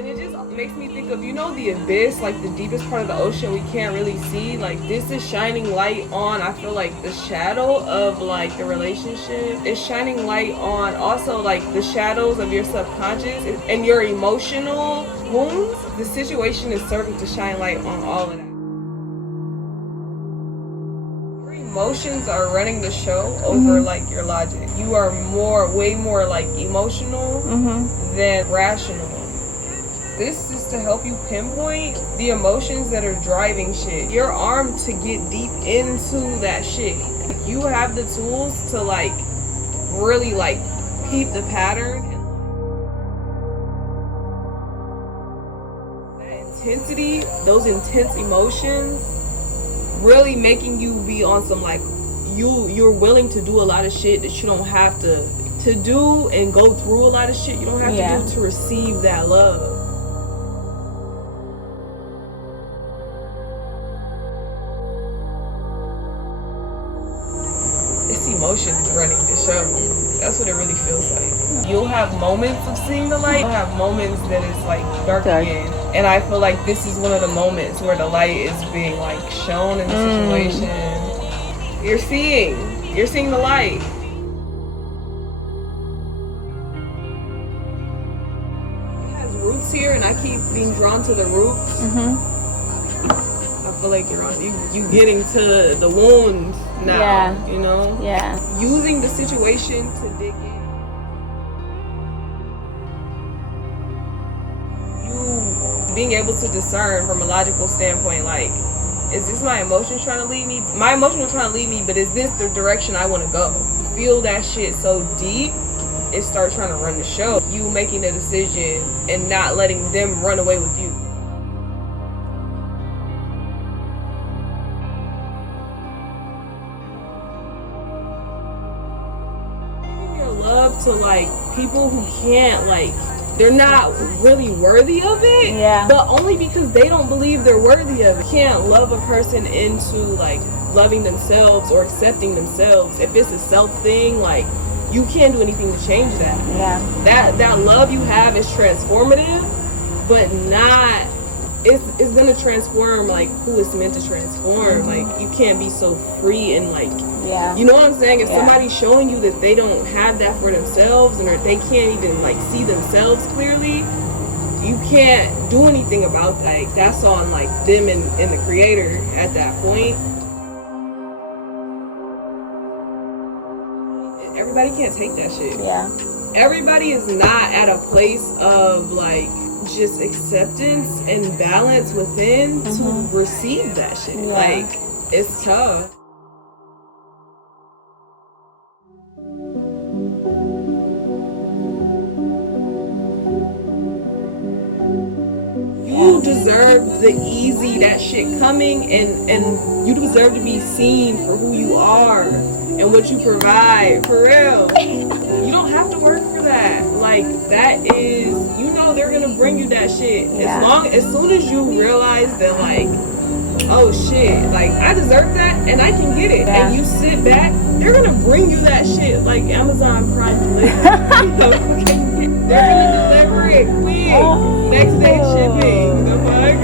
And it just makes me think of, the abyss, like the deepest part of the ocean we can't really see. Like, this is shining light on, I feel like, the shadow of, like, the relationship. It's shining light on also, like, the shadows of your subconscious and your emotional wounds. The situation is serving to shine light on all of that. Your emotions are running the show over, like, your logic. You are way more, like, emotional than rational. This is to help you pinpoint the emotions that are driving shit. You're armed to get deep into that shit. You have the tools to, like, really, like, peep the pattern. That intensity, those intense emotions, really making you be on some, like, you're willing to do a lot of shit that you don't have to do, and go through a lot of shit you don't have to do to receive that love. Emotions running the show. That's what it really feels like. You'll have moments of seeing the light. You'll have moments that it's like dark again. And I feel like this is one of the moments where the light is being like shown in the situation. You're seeing the light. It has roots here, and I keep being drawn to the roots. I feel like you getting to the wounds now, Yeah. Using the situation to dig in. You being able to discern from a logical standpoint, like, is this my emotions trying to lead me? My emotions are trying to lead me, but is this the direction I want to go? Feel that shit so deep, it starts trying to run the show. You making a decision and not letting them run away with you. Love to, like, people who can't, like, they're not really worthy of it, but only because they don't believe they're worthy of it. You can't love a person into, like, loving themselves or accepting themselves. If it's a self thing, like, you can't do anything to change that. That love you have is transformative, but not, it's gonna transform, like, who it's meant to transform. Like, you can't be so free and, like, you know what I'm saying? If somebody's showing you that they don't have that for themselves, or they can't even, like, see themselves clearly, you can't do anything about that. Like, that's on, like, them and the creator at that point. Everybody can't take that shit. Everybody is not at a place of, like, just acceptance and balance within to receive that shit. Like, it's tough. You deserve the easy, that shit coming, and you deserve to be seen for who you are and what you provide, for real. You don't have to work for that. Like, that is, they're gonna bring you that shit. As soon as you realize that, like, oh shit, like, I deserve that and I can get it, and you sit back, they're gonna bring you that shit, like Amazon Prime delivery. They're gonna deliver it quick, next day shipping. The fuck?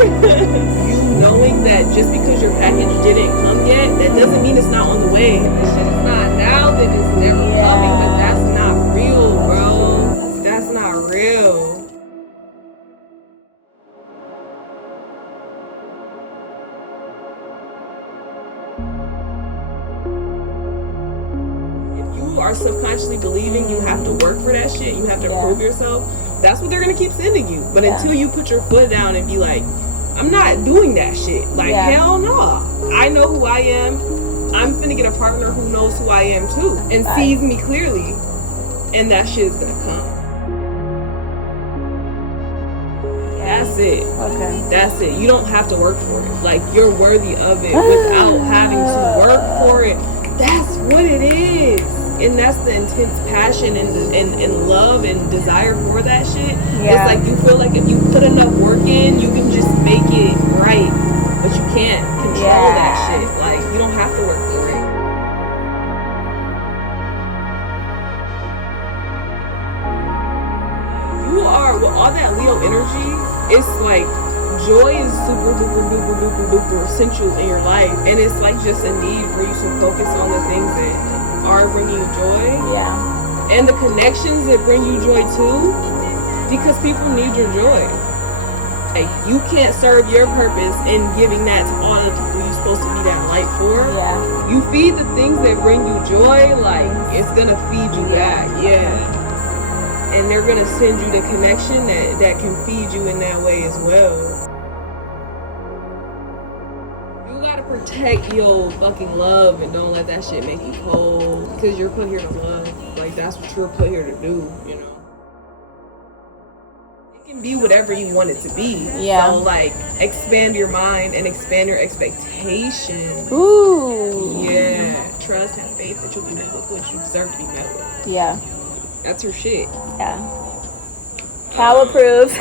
You knowing that just because your package didn't come yet, that doesn't mean it's not on the way. If this shit is not now, then it's never coming. But that's not real, bro. That's not real. Are subconsciously believing you have to work for that shit, you have to prove yourself, that's what they're gonna keep sending you. But until you put your foot down and be like, I'm not doing that shit, like, hell no, I know who I am, I'm finna get a partner who knows who I am too and sees me clearly, and that shit is gonna come. That's it. That's it. You don't have to work for it. Like, you're worthy of it without having to work for it. That's what it is. And that's the intense passion and love and desire for that shit. It's like, you feel like if you put enough work in, you can just make it right. But you can't control that shit. Like, you don't have to work for it. You are, with all that Leo energy, it's like joy is super duper duper duper duper essential in your life, and it's like just a need for you to focus on the things that are bringing you joy. Yeah. And the connections that bring you joy too, because people need your joy. Like, you can't serve your purpose in giving that to all the people you're supposed to be that light for. Yeah. You feed the things that bring you joy, like, it's gonna feed you back. Yeah. And they're gonna send you the connection that can feed you in that way as well. You gotta protect your fucking love and don't let that shit make you cold, because you're put here to love. Like, that's what you're put here to do, you know. Can be whatever you want it to be. Yeah. So, like, expand your mind and expand your expectations. Ooh. Yeah. Trust, have faith that you'll be met with what you deserve to be met with. Yeah. That's her shit. Yeah. Power proofs.